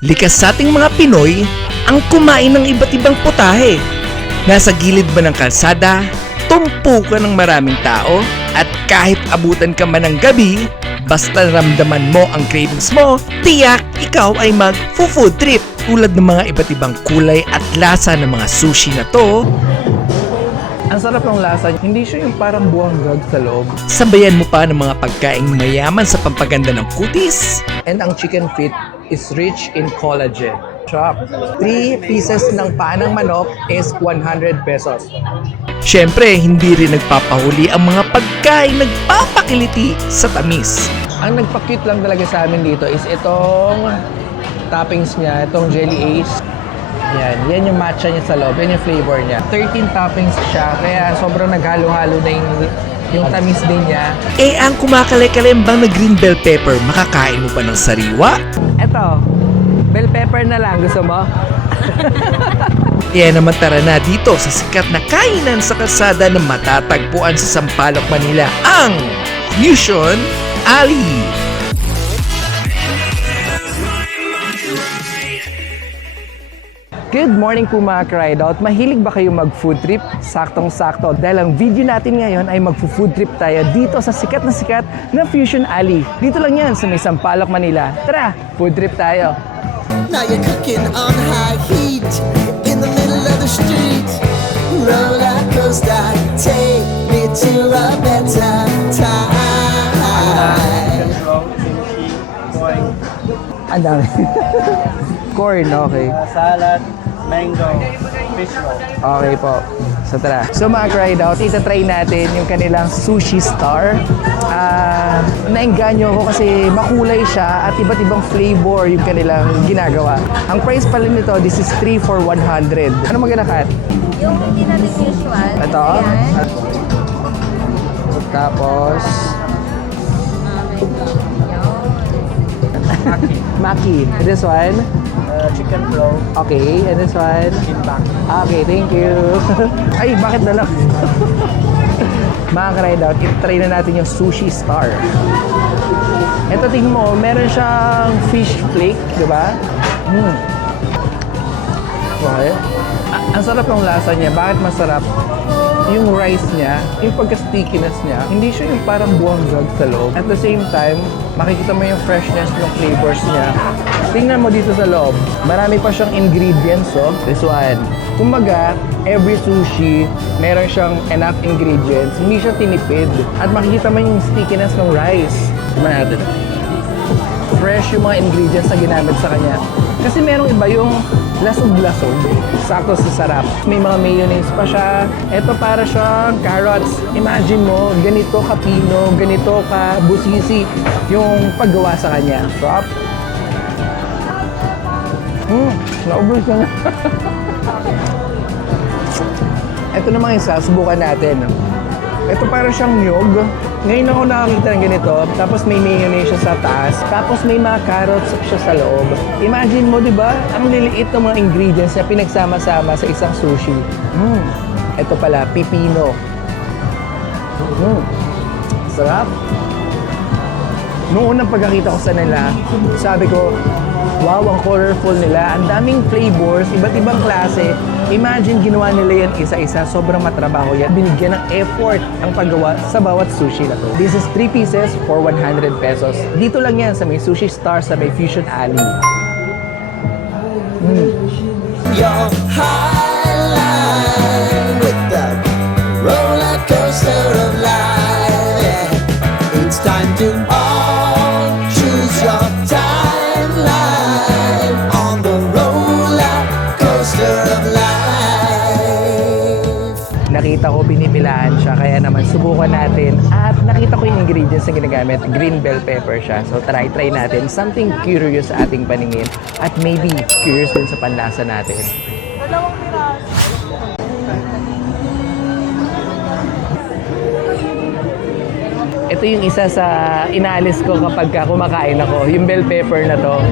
Likas sa ating mga Pinoy ang kumain ng iba't ibang putahe. Nasa gilid ba ng kalsada, tumpukan ng maraming tao, at kahit abutan ka man ng gabi, basta ramdaman mo ang cravings mo, tiyak ikaw ay mag-food trip. Tulad ng mga iba't ibang kulay at lasa ng mga sushi na to. Ang sarap ng lasa, hindi siya yung parang buwanggag sa loob. Sabayan mo pa ng mga pagkaing mayaman sa pampaganda ng kutis. And ang chicken feet is rich in collagen. Chop. 3 pieces ng paa ng manok is 100 pesos. Siyempre, hindi rin nagpapahuli ang mga pagkain nagpapakiliti sa tamis. Ang nagpa-cute lang talaga sa amin dito is itong toppings niya, itong Jelly Ace. Yan yung matcha niya sa loob, yan yung flavor niya. 13 toppings siya, kaya sobrang naghalo-halo na yung tamis din niya. Eh, ang kumakalay-kalembang na green bell pepper, makakain mo pa ng sariwa? Eto, bell pepper na lang, gusto mo? Kaya naman tara na dito sa sikat na kainan sa kalsada na matatagpuan sa Sampaloc, Manila, ang Fusion Alley. Good morning po mga ka-rideout. Mahilig ba kayo mag-food trip? Saktong-sakto. Dahil ang video natin ngayon ay mag-food trip tayo dito sa sikat na Fusion Alley. Dito lang yan sa may Sampaloc, Manila. Tara, food trip tayo. Now you're cooking on high heat in the middle of the street. Roller coaster, take me to a better time. Ang dami. Corn, okay. Salad, mango, fish roll. Okay po. So tara. So mga ka-rideout, itatry natin yung kanilang sushi star. Naengganyo ako kasi makulay siya at iba't ibang flavor yung kanilang ginagawa. Ang price pala nito, this is 3 for 100. Ano maganda kat? Yung hindi natin usual. Ito. Ayan. Tapos, Maki. This one. Chicken roll, Okay. And this one. kimbap. Okay, thank you. Ay, bakit dala? Mga ka-rideout, itry na natin yung sushi star. Ito, tingin mo, meron siyang fish flake, di ba? Okay. Ang sarap ng lasa niya. Bakit masarap? Yung rice niya, yung pagka-stickiness niya, hindi siya yung parang buwanggag sa loob. At the same time, makikita mo yung freshness ng flavors niya. Tingnan mo dito sa loob, marami pa siyang ingredients, oh. This one. Kumbaga, every sushi, meron siyang enough ingredients. Hindi siya tinipid. At makikita mo yung stickiness ng rice. Tignan natin. Fresh yung mga ingredients na ginamit sa kanya. Kasi merong iba yung lasog-lasog. Sakto sa sarap. May mga mayonnaise pa siya. Ito para siyang carrots. Imagine mo, ganito ka-pino, ganito ka-busisi yung paggawa sa kanya. Sarap. Naubos ka na. Ito namang isa, subukan natin. Ito para siyang nyog. Ngayon ako nakakita ng ganito, tapos may mayonnaise siya sa taas, tapos may mga carrots siya sa loob. Imagine mo, di ba? Ang liliit ng mga ingredients na pinagsama-sama sa isang sushi. Ito pala, pipino. Sarap. Noong unang pagkakita ko sa nila, sabi ko, wow, ang colorful nila. Ang daming flavors, iba't ibang klase. Imagine, ginawa nila yan isa-isa. Sobrang matrabaho yan. Binigyan ng effort ang paggawa sa bawat sushi na to. This is 3 pieces for 100 pesos. Dito lang yan sa may Sushi Star sa may Fusion Alley. Your highline with the roller coaster of life. Yeah. It's time to all choose your timeline on the roller coaster of life. Nakita ko binipilahan siya, kaya naman subukan natin. At nakita ko yung ingredients na ginagamit. Green bell pepper siya. So try natin. Something curious sa ating paningin. At maybe curious din sa panlasa natin. Ito yung isa sa inaalis ko kapag kumakain ako, yung bell pepper na to.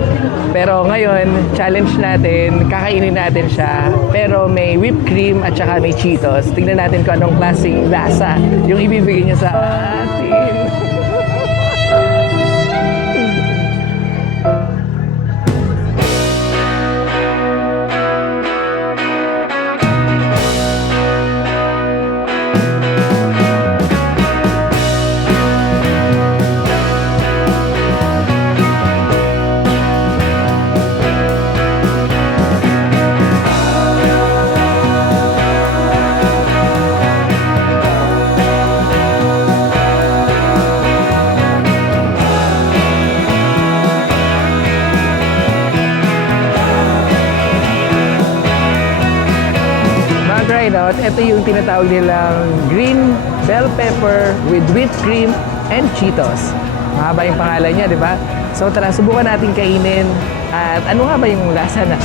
Pero ngayon, challenge natin, kakainin natin siya. Pero may whipped cream at saka may Cheetos. Tingnan natin kung anong klaseng lasa yung ibibigay niya sa atin. try it out. Ito yung tinatawag nilang green bell pepper with whipped cream and Cheetos. Mahaba yung pangalan niya, di ba? So tara, subukan natin kainin. At ano nga ba yung lasa ng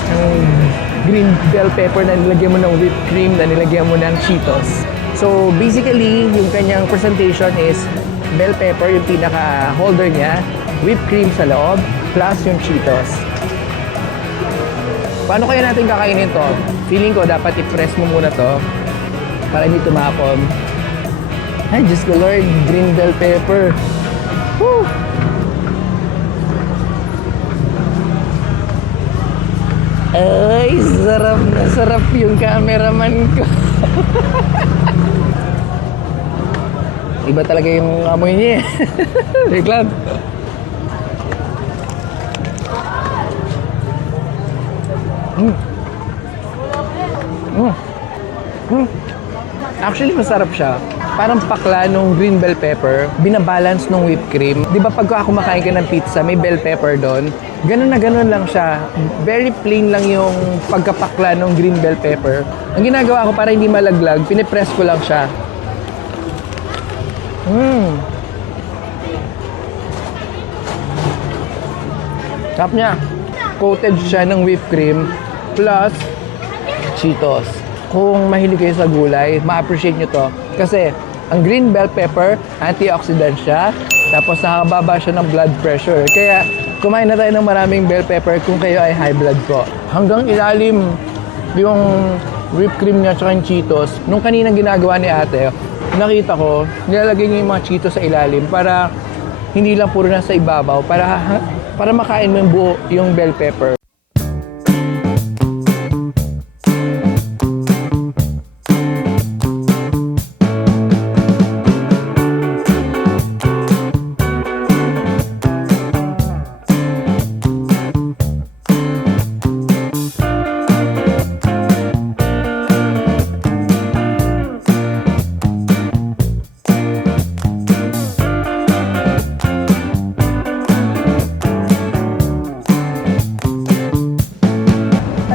green bell pepper na nilagyan mo ng whipped cream, na nilagyan mo ng Cheetos? So basically, yung kanyang presentation is bell pepper, yung pinaka-holder niya, whipped cream sa loob, plus yung Cheetos. Paano kaya natin kakainin to? Feeling ko dapat i-press mo muna to para hindi tumapon. Ay, Diyos ko Lord, green bell pepper. Woo! Ay, sarap na sarap yung cameraman ko. Iba talaga yung amoy niya. Wait lang. Actually, masarap siya. Parang pakla nung green bell pepper, binabalance nung whipped cream. Di ba pag kumakain ka ng pizza, may bell pepper doon? Ganun na ganun lang siya. Very plain lang yung pagkapakla nung green bell pepper. Ang ginagawa ko para hindi malaglag, pinipress ko lang siya. Sarap niya. Coated siya ng whipped cream plus Cheetos. Kung mahilig kayo sa gulay, ma-appreciate nyo to. Kasi ang green bell pepper, antioxidant siya. Tapos nakakababa siya ng blood pressure. Kaya kumain na tayo ng maraming bell pepper kung kayo ay high blood po. Hanggang ilalim yung whipped cream niya at yung Cheetos. Nung kanina ginagawa ni ate, nakita ko, nilalagay niya yung mga Cheetos sa ilalim para hindi lang puro nasa ibabaw. Para makain mo yung buo yung bell pepper.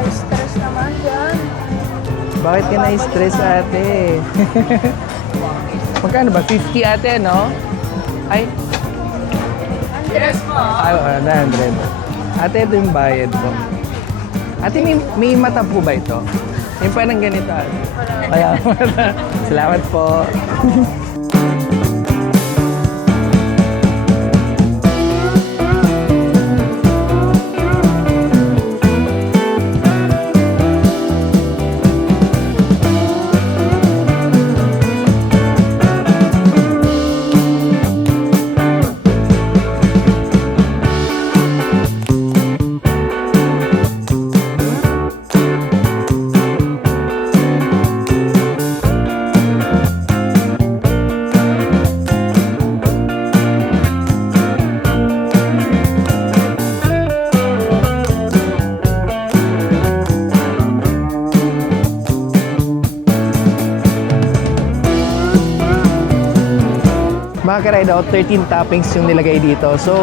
Stress naman dyan. Bakit ka na-stress, ate? Magkano ba? 50 ate, no? Ay, Yes po. ay 100. Ate, ito yung bayad ko. Ate, may mata po ba ito? Yung parang ganito, ate. Kaya, salamat po. Mga ka-ride out, 13 toppings yung nilagay dito. So,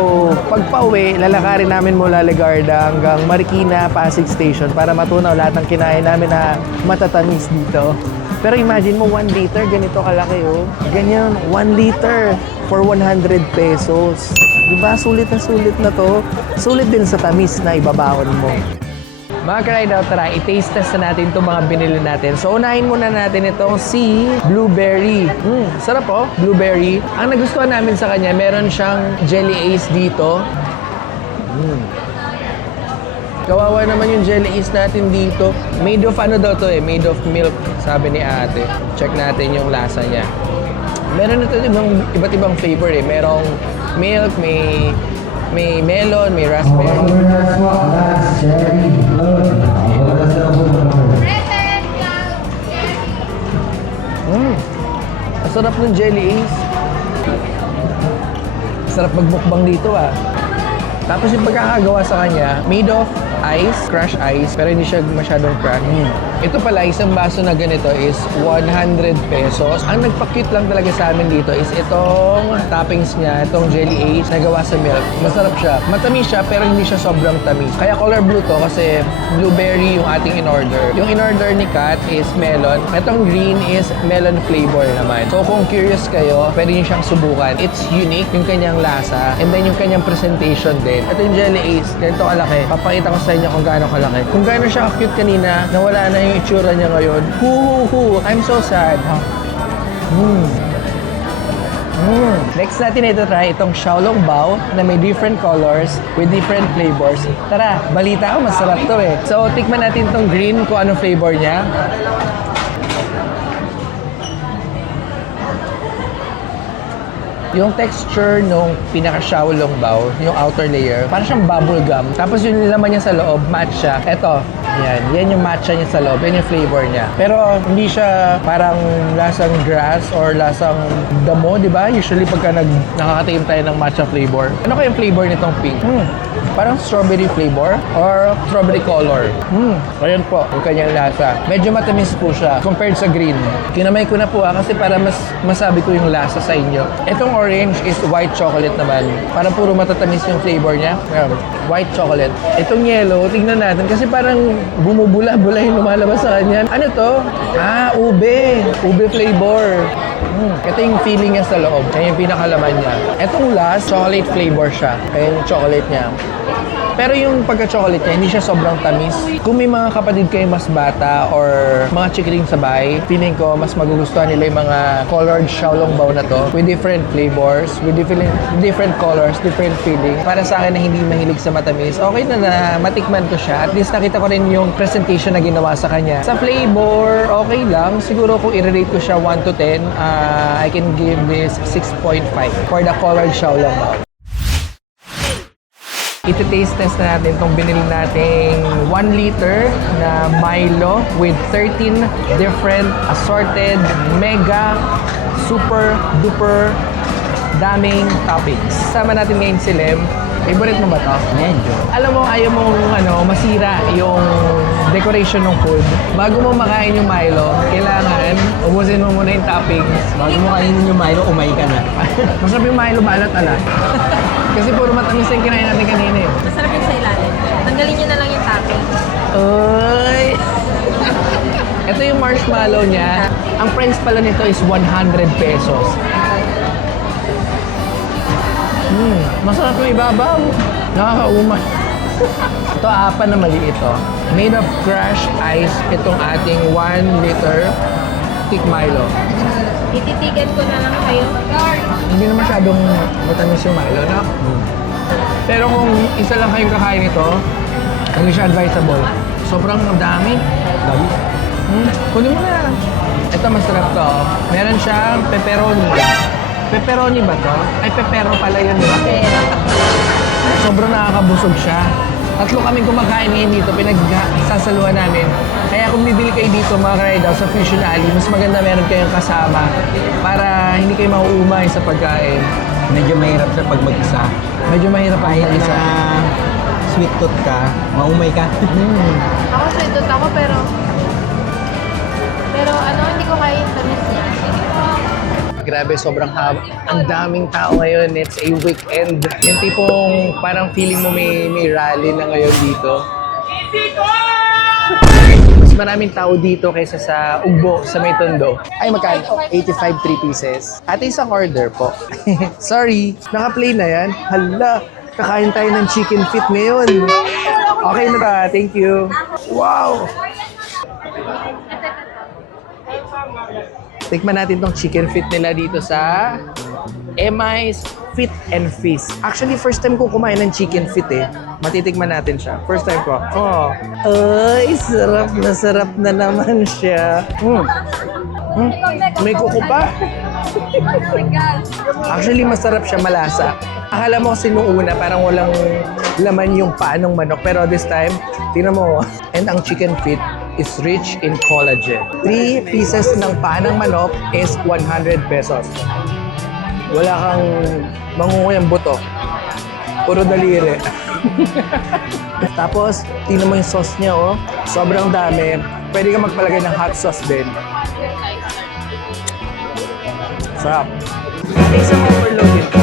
pag pauwi, lalakarin namin mula Legarda hanggang Marikina, Pasig Station para matunaw lahat ng kinain namin na matatamis dito. Pero imagine mo, 1 liter, ganito kalaki oh. Ganyan, 1 liter for 100 pesos. Diba? Sulit na to. Sulit din sa tamis na ibabaon mo. Mga ka-ride out, tara, i-taste test na natin itong mga binili natin. So, unahin muna natin itong si Blueberry. Sarap oh, Blueberry. Ang nagustuhan namin sa kanya, meron siyang jelly ace dito. Kawawa naman yung jelly ace natin dito. Made of ano daw to eh, made of milk, sabi ni ate. Check natin yung lasa niya. Meron ito iba't ibang flavor eh. Merong milk, may melon, may raspberry. Ang sarap ng jelly ace. Sarap magbukbang dito ah. Tapos yung pagkakagawa sa kanya, made of ice, crushed ice, pero hindi siya masyadong cracked. Ito pala, isang baso na ganito is 100 pesos. Ang nagpa-cute lang talaga sa amin dito is itong toppings niya, itong jelly ace na gawa sa milk. Masarap siya. Matamis siya, pero hindi siya sobrang tamis. Kaya color blue to kasi blueberry yung ating in-order. Yung in-order ni Kat is melon. Itong green is melon flavor naman. So kung curious kayo, pwede nyo siyang subukan. It's unique, yung kanyang lasa, and then yung kanyang presentation din. Ito yung jelly ace, ganito kalaki. Papakita ko sa inyo kung gaano kalaki. Kung gaano siya cute kanina, nawala na yung itsura niya ngayon. I'm so sad. Next natin ito try itong Xiaolong Bao na may different colors with different flavors. Tara, balita ko, masarap to eh. So, tikman natin itong green kung anong flavor niya. Yung texture nung pinaka Xiaolong Bao, yung outer layer, parang siyang bubble gum. Tapos yung laman niya sa loob, matcha. Eto, yan yung matcha niya sa loob, yan yung flavor niya. Pero hindi siya parang lasang grass or lasang damo, di ba? Usually pagka nakakatikim tayo ng matcha flavor. Ano kayang flavor nitong pink? Parang strawberry flavor or strawberry color. Ayan po, yung kanyang lasa. Medyo matamis po siya compared sa green. Kinamay ko na po kasi para mas masabi ko yung lasa sa inyo. Itong orange is white chocolate naman. Parang puro matatamis yung flavor niya. Ayan, white chocolate. Itong yellow, tignan natin kasi parang bumubula-bula yung lumalabas sa kanya. Ano to? Ube. Ube flavor. Ito yung feeling niya sa loob. Kaya yung pinakalaman niya. Itong last, chocolate flavor siya. Kaya yung chocolate niya. Pero yung pagka-chocolate niya, hindi siya sobrang tamis. Kung may mga kapatid kayo mas bata or mga chikiting sa bahay, feeling ko mas magugustuhan nila yung mga colored Xiaolong Bao na to with different flavors, with different colors, different feeling. Para sa akin na hindi mahilig sa matamis, okay na matikman ko siya. At least nakita ko rin yung presentation na ginawa sa kanya. Sa flavor, okay lang. Siguro kung i-rate ko siya 1 to 10, I can give this 6.5 for the colored Xiaolong Bao. Iti-taste test na natin itong binili nating 1 liter na Milo with 13 different assorted mega super duper daming toppings. Sama natin ngayon si Lem. Favorite mo ba to? Medyo. Alam mo, ayaw mong masira yung decoration ng food. Bago mo makain yung Milo, kailangan ubusin mo muna yung toppings. Bago mo kainin yung Milo, umay ka na. Masarap yung Milo, maalat-alat. Kasi puro matamis yung kinain natin kanina eh. Masarap yung sa ilalim. Tanggalin nyo na lang yung topping. Ay! Ito yung marshmallow niya. Ang price pala nito is 100 pesos. Masarap yung ibabaw. Nakakaumay. Ito, apa na maliit ito. Made of crushed ice. Itong ating 1 liter thick Milo. Ititigan ko na lang kayo. Hindi na masyadong matamis yung Milo, no? Pero kung isa lang kayong kakain nito, hindi siya advisable. Sobrang dami. Dami. Kunin mo na. Ito masarap to. Meron siyang pepperoni. Pepperoni ba to? Ay, pepero pala yun. Sobrang nakakabusog siya. Tatlo kaming kumakain ngayon dito, pinagsasaluhan namin. Kaya kung bibili kayo dito mga ka-ride out sa Fusion Alley, mas maganda meron kayong kasama para hindi kayo mauumay sa pagkain. Medyo mahirap sa pag mag-isa. Medyo mahirap ang Kahit isa. na sweet tooth ka, maumay ka. Ako sweet tooth ako pero hindi ko kaya yung tamis niya. Grabe, sobrang haba. Ang daming tao ngayon. It's a weekend. Yung tipong parang feeling mo may rally na ngayon dito. Mas maraming tao dito kaysa sa Ugbo, sa May Tondo. Ay, magkano? 85, 3 pieces. At isang order po. Sorry, naka-play na yan. Hala, kakain tayo ng chicken feet ngayon. Okay na ta, thank you. Wow! Tikman natin tong chicken feet nila dito sa MI's Fit and Feast. Actually, first time ko kumain ng chicken feet eh. Matitikman natin siya. First time ko. Oh. Ay, sarap na naman siya. May kuko pa. Actually, masarap siya, malasa. Akala mo kasi nung una, parang walang laman yung paa ng manok. Pero this time, tingnan mo. And ang chicken feet is rich in collagen. 3 pieces ng paa ng manok is 100 pesos. Wala kang mangunguyang buto. Puro daliri. Tapos, tingnan mo yung sauce niya, oh. Sobrang dami. Pwede ka magpalagay ng hot sauce din. Sarap. Isang overload ito.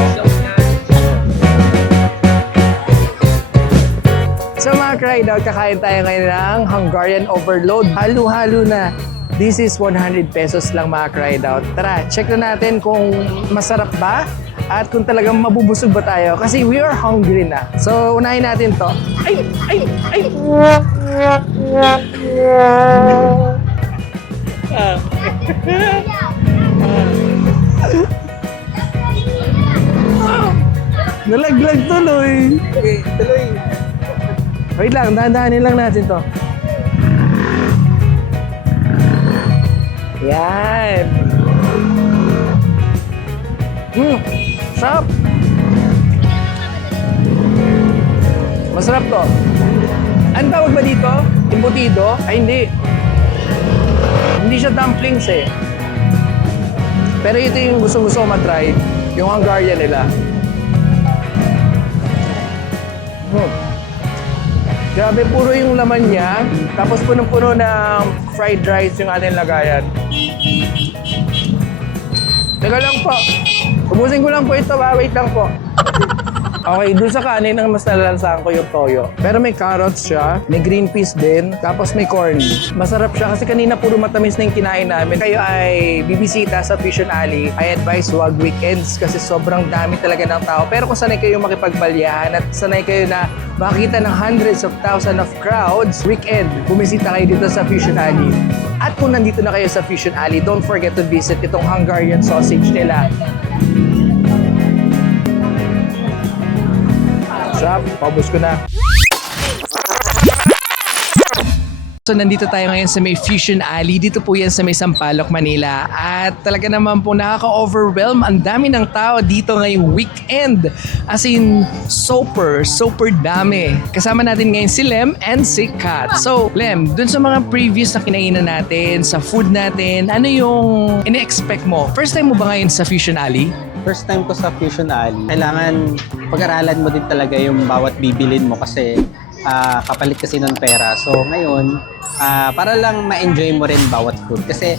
So mga cried out, kakain tayo ngayon ng Hungarian overload. Halo-halo na. This is 100 pesos lang mga cried out. Tara, check na natin kung masarap ba at kung talagang mabubusog ba tayo. Kasi we are hungry na. So unahin natin to. Ay! Ay! Ay! Nalaglag tuloy. Okay, tuloy. Wait lang, dahan-dahanin lang natin to. Yan. Sarap. Masarap to. Ano tawag ba dito? Embutido? Ay, hindi. Hindi siya dumplings eh. Pero ito yung gusto-gusto ko matry. Yung Hungarian nila. Grabe, puro yung laman niya. Tapos punong-puno ng fried rice yung ating lagayan. Teka lang po. Ubusin ko lang po ito. Wait lang po. Okay, dun sa kanin ang mas nalalansahan ko yung toyo. Pero may carrots siya, may green peas din, tapos may corn. Masarap siya kasi kanina puro matamis na yung kinain namin. Kayo ay bibisita sa Fusion Alley, I advise wag weekends kasi sobrang dami talaga ng tao. Pero kung sanay kayo makipagbalyahan at sanay kayo na makita ng hundreds of thousands of crowds, weekend, bumisita kayo dito sa Fusion Alley. At kung nandito na kayo sa Fusion Alley, don't forget to visit itong Hungarian sausage nila. Sarap, paubos ko na. So nandito tayo ngayon sa may Fusion Alley. Dito po yan sa may Sampaloc, Manila. At talaga naman po nakaka-overwhelm. Ang dami ng tao dito ngayong weekend. As in, super dami. Kasama natin ngayon si Lem and si Kat. So, Lem, dun sa mga previous na kinainan natin, sa food natin, ano yung ina-expect mo? First time mo ba ngayon sa Fusion Alley? First time ko sa Fusion Alley. Kailangan pag-aralan mo din talaga yung bawat bibilin mo kasi kapalit kasi ng pera. So ngayon, para lang ma-enjoy mo rin bawat food. Kasi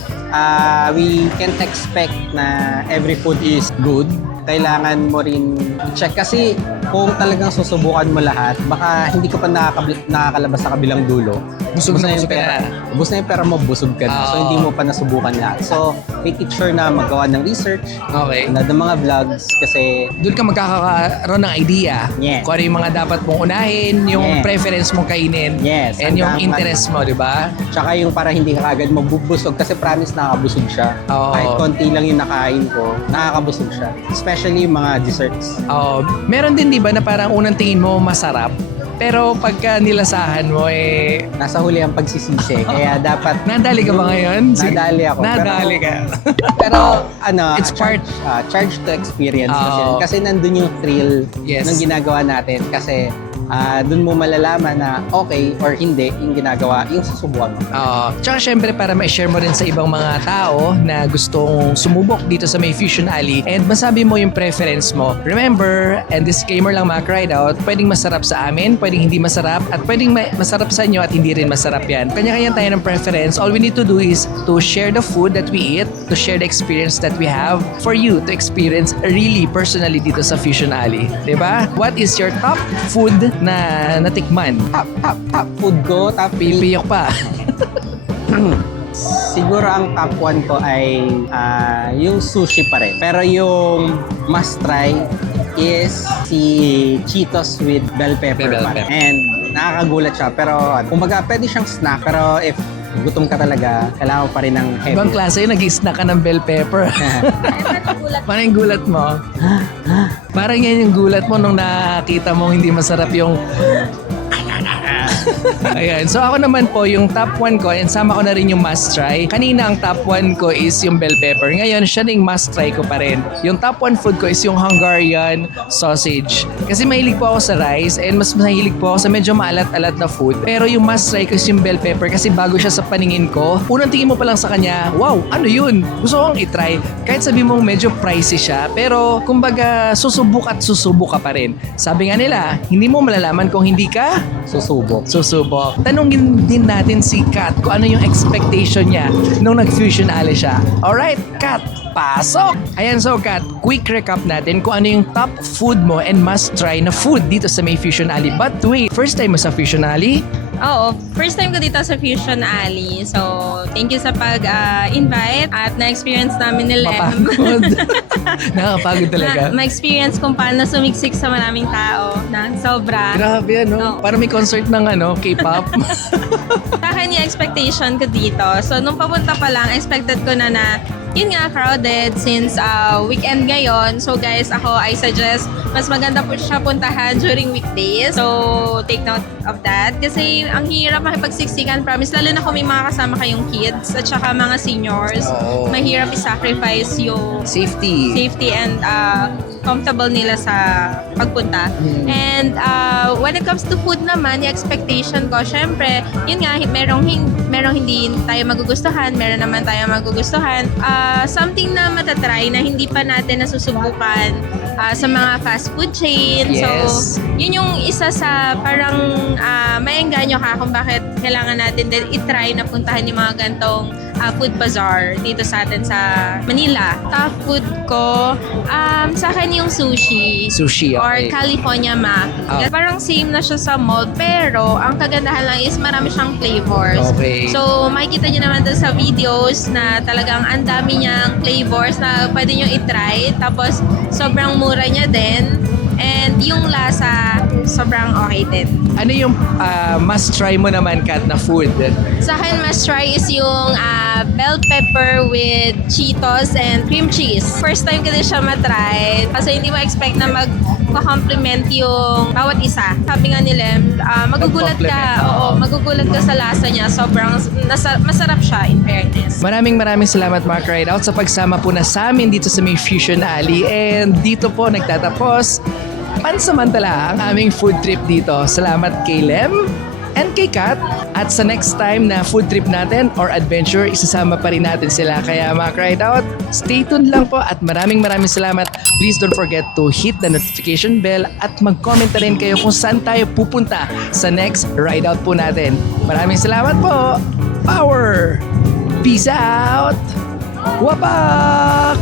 we can't expect na every food is good. Kailangan mo rin check kasi kung talagang susubukan mo lahat, baka hindi ka pa nakakalabas sa kabilang dulo. Busog na yung pera. Ubus na yung pera mo, busog ka na. So hindi mo pa nasubukan lahat. So make it sure na magawa ng research, Okay. na ng mga vlogs kasi Doon ka magkakaroon ng idea Yes. kung ano yung mga dapat mong unahin, yung Yes. preference mong kainin, Yes. and yung Ang interest mo, di ba? tsaka yung para hindi ka agad mabubusog kasi promise nakakabusog siya. Oo. Kahit konti lang yung nakain ko, nakakabusog siya. Especially yung mga desserts. Meron din di ba na parang unang tingin mo masarap, pero pagka nilasahan mo Nasa huli ang pagsisisi. Kaya dapat... nadali ka ba ngayon? Nadali ako. Nadali ka. Pero ano, It's part- charge to experience kasi, Oo. kasi nandun yung thrill Yes. ng ginagawa natin. Kasi dun mo malalaman na okay or hindi yung ginagawa, yung susubukan mo. Tsaka syempre para ma-share mo rin sa ibang mga tao na gustong sumubok dito sa may Fusion Alley and masabi mo yung preference mo. Remember, and disclaimer lang mga cried out, pwedeng masarap sa amin, pwedeng hindi masarap, at pwedeng masarap sa inyo at hindi rin masarap yan. Kanya-kanya tayo ng preference. All we need to do is to share the food that we eat, to share the experience that we have for you to experience really personally dito sa Fusion Alley. Diba? What is your top food na natikman? Top food ko, top Pipiyok pa. Siguro ang top 1 ko ay yung sushi pa rin. Pero yung must try is si Cheetos with bell pepper. Bell pa. pepper. And nakakagulat siya. Pero kumbaga pwede siyang snack. Pero if gutom ka talaga, kailangan mo pa rin ng heavy. Ibang klase yun, nag-snack ka ng bell pepper. Parang yung gulat mo. Parang yan yung gulat mo nung nakita mong hindi masarap yung... Ayan. So ako naman po, yung top 1 ko, and sama ko na rin yung must try. Kanina ang top 1 ko is yung bell pepper. Ngayon, siya na yung must try ko pa rin. Yung top 1 food ko is yung Hungarian sausage. Kasi mahilig po ako sa rice and mas mahilig po ako sa medyo maalat-alat na food. Pero yung must try ko is yung bell pepper kasi bago siya sa paningin ko, unang tingin mo pa lang sa kanya, wow, ano yun? Gusto kong itry. Kahit sabi mong medyo pricey siya, pero kumbaga susubok at susubok ka pa rin. Sabi nga nila, hindi mo malalaman kung hindi ka Susubok. susubok. Tanungin din natin si Kat kung ano yung expectation niya nung nag-Fusion Alley siya. Alright, Kat, pasok! Ayan, so Kat, quick recap natin kung ano yung top food mo and must try na food dito sa may Fusion Alley. But wait, first time mo sa Fusion Alley? Oo, first time ko dito sa Fusion Alley. So, thank you sa pag-invite at na-experience namin ni Lem. Mapagod. Nakakapagod talaga. Ma-experience kung paano sumiksik sa maraming tao na sobra. Grabe, ano? Oo. Parang may concert ng K-pop. Sa akin yung expectation ko dito. So, nung papunta pa lang, expected ko na yun nga, crowded since weekend ngayon. So guys, I suggest mas maganda po siya puntahan during weekdays. So take note of that. Kasi ang hirap makipagsiksikan, promise. Lalo na kung may mga kasama kayong kids at saka mga seniors. Oo. Mahirap i-sacrifice yung Safety. and comfortable nila sa pagpunta. And when it comes to food naman, yung expectation ko, syempre, yun nga, merong hindi tayo magugustuhan, meron naman tayo magugustuhan. Something na matatry na hindi pa natin nasusubukan sa mga fast food chain. Yes. So, yun yung isa sa parang maengganyo ka kung bakit kailangan natin din itry na puntahan yung mga gantong food bazaar dito sa atin sa Manila. Top food ko, sa akin yung sushi. Sushi, Or okay. California Mac. Ah. Parang same na siya sa mall, pero ang kagandahan lang is marami siyang flavors. Okay. So, makikita nyo naman doon sa videos na talagang ang dami niyang flavors na pwede nyo itry. Tapos, sobrang mura niya din. And yung lasa, sobrang okay din. Ano yung must try mo naman, Kat, na food? Sa akin, must try is yung bell pepper with Cheetos and cream cheese. First time ko din siya matry kasi hindi mo expect na mag-complement yung bawat isa. Sabi nga nila, magugulat ka. Oo, magugulat ka sa lasa niya. Sobrang masarap siya in fairness. Maraming salamat, Mark Rideout, sa pagsama po na sa amin dito sa may Fusion Alley. And dito po nagtatapos pansamantala ang aming food trip dito. Salamat kay Lem and kay Kat. At sa next time na food trip natin or adventure, isasama pa rin natin sila. Kaya mga Rideout, stay tuned lang po at maraming salamat. Please don't forget to hit the notification bell at mag-comment na rin kayo kung saan tayo pupunta sa next Rideout po natin. Maraming salamat po. Power! Peace out! Wapak!